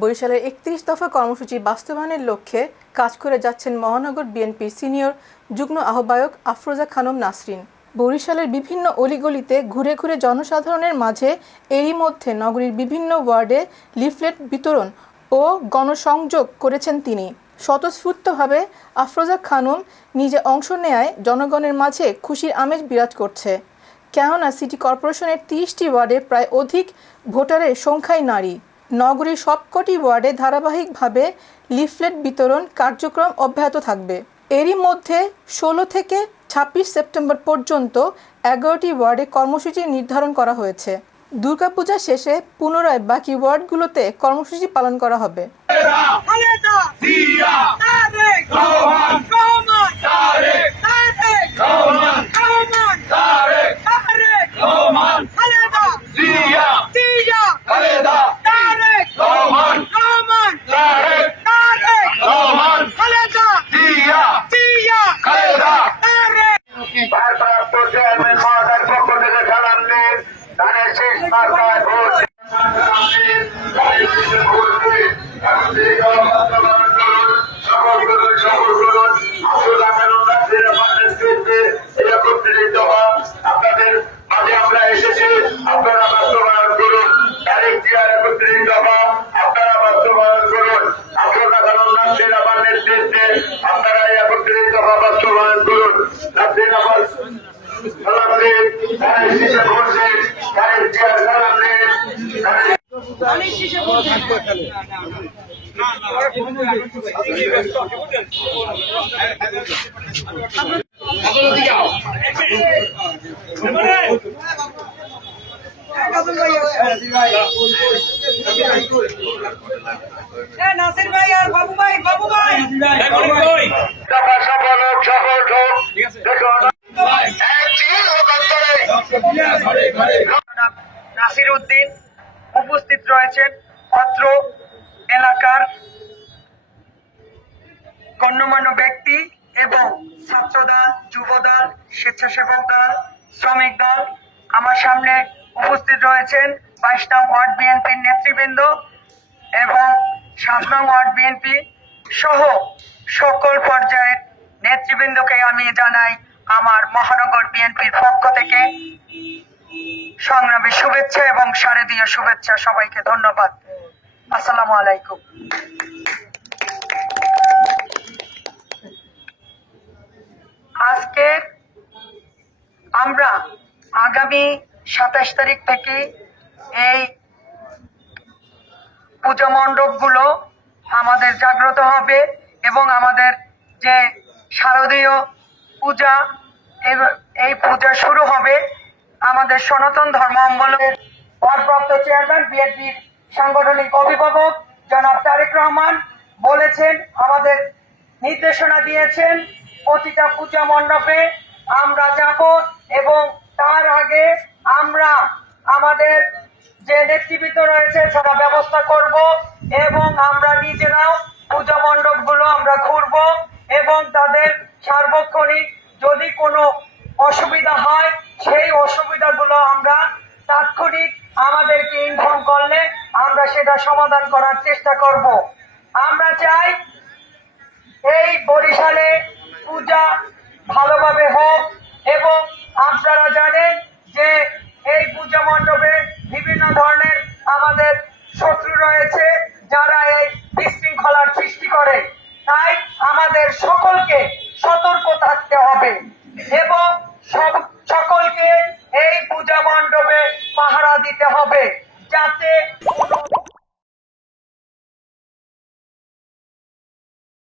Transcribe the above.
বরিশালের একত্রিশ দফা কর্মসূচি বাস্তবায়নের লক্ষ্যে কাজ করে যাচ্ছেন মহানগর বিএনপির সিনিয়র যুগ্ম আহ্বায়ক আফরোজা খানম নাসরিন। বরিশালের বিভিন্ন অলিগলিতে ঘুরে ঘুরে জনসাধারণের মাঝে এরই মধ্যে নগরীর বিভিন্ন ওয়ার্ডে লিফলেট বিতরণ ও গণসংযোগ করেছেন তিনি। স্বতঃস্ফূর্তভাবে আফরোজা খানম নিজে অংশ নেয় জনগণের মাঝে খুশির আমেজ বিরাজ করছে। কেননা সিটি কর্পোরেশনের তিরিশটি ওয়ার্ডে প্রায় অধিক ভোটারের সংখ্যাই নারী। নগরীর সবকটি ওয়ার্ডে ধারাবাহিকভাবে লিফলেট বিতরণ কার্যক্রম অব্যাহত থাকবে। এরই মধ্যে ষোলো থেকে ছাব্বিশ সেপ্টেম্বর পর্যন্ত এগারোটি ওয়ার্ডে কর্মসূচি নির্ধারণ করা হয়েছে। দুর্গাপূজা শেষে পুনরায় বাকি ওয়ার্ডগুলোতে কর্মসূচি পালন করা হবে। একত্রিত হন আপনাদের মাঝে আমরা এসেছি আপনারা বাস্তবায়ন করুন। তারিখ জিয়ার একত্রিত হন আপনারা বাস্তবায়ন করুন। আপনারা কারণ রাজ্যের আমার নেতৃত্বে আপনারা এই একত্রিত হওয়া বাস্তবায়ন করুন। রাজ্যের আমার তারিখ শীষে দিন তারিখ নাসির উদ্দিন উপস্থিত রয়েছেন অত্র এলাকার গণ্যমান্য ব্যক্তি। এবং ছাত্রদল, যুবদল, স্বেচ্ছাসেবক দল, শ্রমিক দল আমার সামনে উপস্থিত রয়েছেন বাইশ নং ওয়ার্ড বিএনপির নেতৃবৃন্দ এবং সাত নং ওয়ার্ড বিএনপি সহ সকল পর্যায়ের নেতৃবৃন্দকে আমি জানাই আমার মহানগর বিএনপির পক্ষ থেকে সংগ্রামী শুভেচ্ছা এবং শারদীয় শুভেচ্ছা সবাইকে ধন্যবাদ। আসসালামু আলাইকুম। আজকের আমরা আগামী সাতাশ তারিখ থেকে এই পূজা মণ্ডপগুলো আমাদের জাগ্রত হবে এবং আমাদের যে শারদীয় পূজা এই পূজা শুরু হবে আমাদের সনাতন ধর্ম অবলম্বনের ভারপ্রাপ্ত চেয়ারম্যান, বিএনপির সাংগঠনিক অভিভাবক জনাব তারেক রহমান বলেছেন, আমাদের নির্দেশনা দিয়েছেন প্রতিটা পূজা মণ্ডপে আমরা যাব এবং তার আগে আমরা আমাদের যে নেতৃবৃন্দ রয়েছে তারা ব্যবস্থা করব এবং আমরা নিজেরাও পূজা মণ্ডপগুলো আমরা ঘুরব এবং তাদের সার্বক্ষণিক যদি কোনো অসুবিধা হয় সেই অসুবিধাগুলো আমরা তাৎক্ষণিক আমাদেরকে ইনফর্ম করলে আমরা সেটা সমাধান করার চেষ্টা করব। আমরা চাই এই বরিশালে পূজা ভালোভাবে হোক এবং আপনারা জানেন যে এই পূজা মণ্ডপে বিভিন্ন ধরনের আমাদের শত্রু রয়েছে যারা এই বিশৃঙ্খলার সৃষ্টি করে। তাই আমাদের সকলকে সতর্ক থাকতে হবে এবং সকলকে এই পূজা মণ্ডপে পাহারা দিতে হবে যাতে